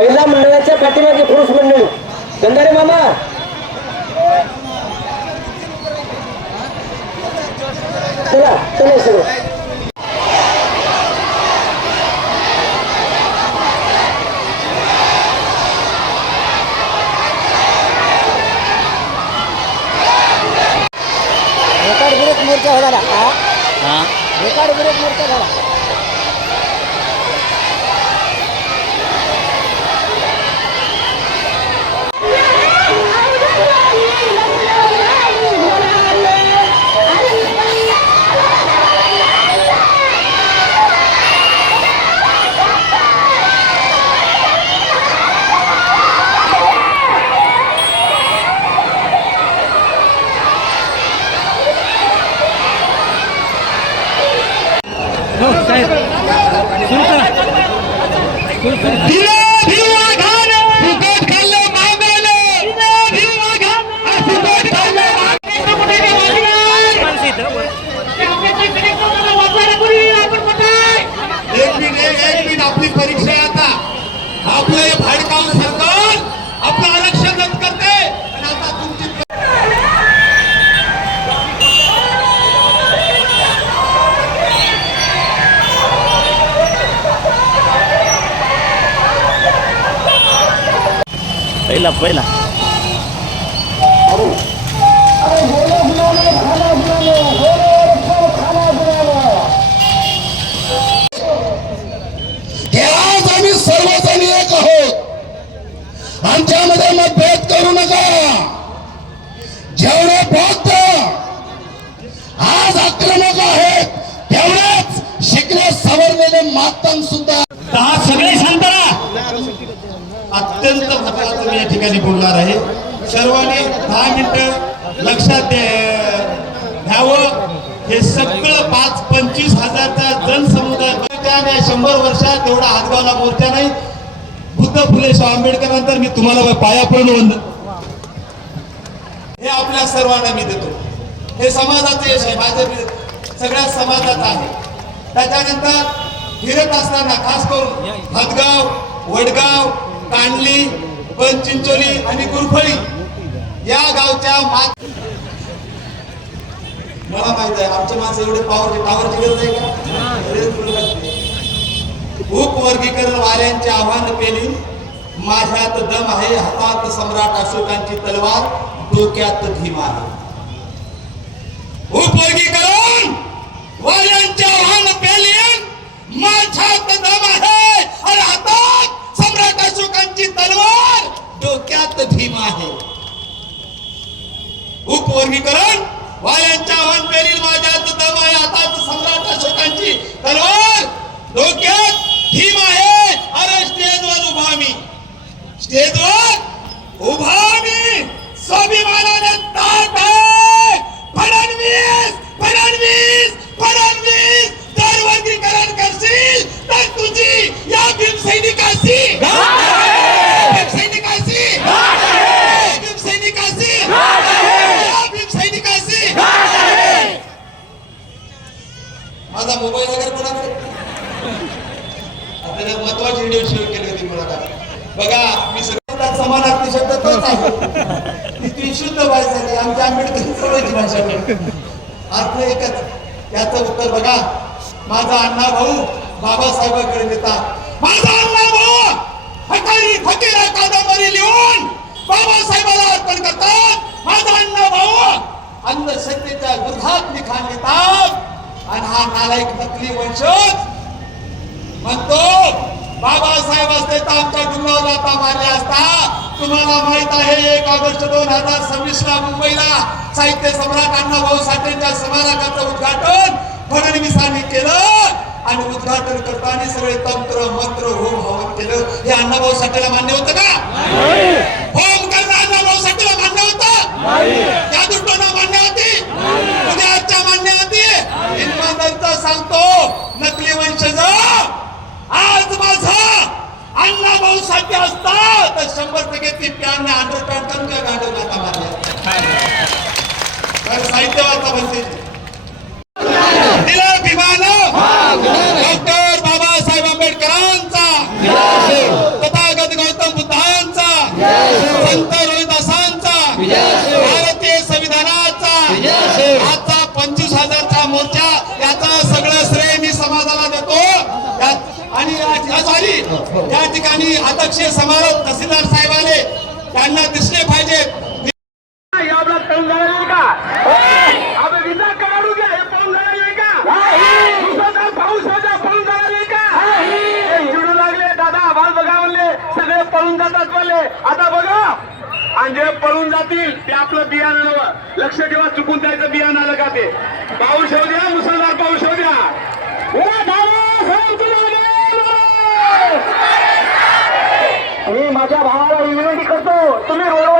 महिला मंडळाच्या पाठीमागे पुरुष मंडळी गंधारे मामा चला चला सगळं मोर्चा झाला रेकॉर्ड ब्रेक मोर्चा झाला आपली परीक्षा आता आपलं हे भाडकाऊ सरकार आपलं आरक्षण रद्द करते आणि आता तुमची पहिला आम्ही सर्वजण एक आहोत. आमच्यामध्ये मतभेद करू नका. जेवढे बौद्ध आज आक्रमक आहेत तेवढेच शिकले सवरलेले मातंग सुद्धा सगळे शांत राहा. अत्यंत महत्वाचं मी या ठिकाणी बोलणार आहे. सर्वांनी 10 मिनिटं लक्षात घ्यावं. हे सगळं 5-25 हजारचा जनसमुदाय 100 वर्षात एवढा हातगावला मोर्चा नाही. बुद्ध फुले शाहू आंबेडकर नंतर मी तुम्हाला पाया पडून वंदन हे आपल्या सर्वांना मी देतो. हे समाजाचं यश आहे. माझं सगळ्या समाजाचं आहे. त्याच्यानंतर फिरत असताना खास करून हदगाव, वडगाव, कांडली, बनचिंचोली आणि गुरफळी या गावच्या मला माहित आहे आमच्या माणसं एवढे टावरची गरज आहे का. उपवर्गीकरण वाल्यांचे आव्हान पेली माझ्यात दम आहे. हातात सम्राट अशोकांची तलवार, डोक्यात धीम आहे. उपवर्गीकरण वाल्यांचे आव्हान पेली माझ्यात दम आहे आणि हातात सम्राट अशोकांची तलवार, डोक्यात धीम आहे. उपवर्गीकरण वाल्यांच्या आव्हान पेली माझ्यात दम आहे. हातात सम्राट अशोकांची तलवार, डोक्यात धीम आहे. अरे स्टेजवर उभा मी, स्टेजवर उभा मी स्वाभिमानाने ताट आहे. फडणवीस फडणवीस फडणवीस जर वर्गीकरण करशील तर तुझी या भीमसैनिकाशी भीमसैनिकाशी भीमसैनिकाशी भीमसैनिकाशी माझा मोबाईल वगैरे कोणाकडे आपल्याला महत्वाची व्हिडिओ शेअर केली होती मला बघा. मी सगळ्यात समानार्थी शब्द तोच आहे. ती शुद्ध भाषा झाली आमच्या आंबेडकर चळवळीची भाषा. अर्थ एकच. याचं उत्तर बघा. माझा अण्णा भाऊ बाबासाहेबांकडे देतात. माझा अण्णा भाऊ हकारी फकीर कादंबरी लिहून बाबासाहेबांना अर्पण करतात. माझा अण्णा भाऊ अंधश्रद्धेच्या विरोधात लिखाण लिहितात. आणि हा नालायक नकली वंशज म्हणतो बाबासाहेब असते तर आमच्या डुंगरावर लाथा मारल्या असता. तुम्हाला माहित आहे 1 ऑगस्ट 2026 ला मुंबईला साहित्य सम्राट अण्णाभाऊ साठेंच्या स्मारकाचं उद्घाटन फडणवीसांनी केलं आणि उद्घाटन करताना सगळे तंत्र मंत्र होम हवन केलं. हे अण्णाभाऊ साठेला मान्य होतं का? होम करणं अण्णाभाऊ साठेला मान्य होतं? त्या दृष्टीनं मान्य होती? उद्याच्या मान्य होती? इमानदारीचा सांगतो नकली वंशज आज माझा अण्णाभाऊ साठे असता तर 100% ती प्याने अंडरस्टँड करून त्या गाडव नाका मारल्या. तर साहित्य वाचा बनते दिला विमान डॉक्टर बाबासाहेब आंबेडकरांचा तथागत गौतम त्या ठिकाणी अध्यक्षीय समारोप तहसीलदार साहेब आले, त्यांना दिसले पाहिजे. आपला तरुण झाला नाही का? आपण विजा काढू घ्या, हे पाहून झाला नाही का? मुसळधार पाऊस होता, पळून झाला नाही का? हे चिडू लागले दादा, बाल बघा म्हणले, सगळे पळून जातात म्हणले. आता बघा, आणि जे पळून जातील ते आपलं बियाणं नवं. लक्ष ठेवा, चुकून त्याचं बियाणं आलं का ते. पाऊस येऊ द्या, मुसळधार पाऊस येऊ द्या. मी माझ्या भावाला विनंती करतो, तुम्ही रोडवर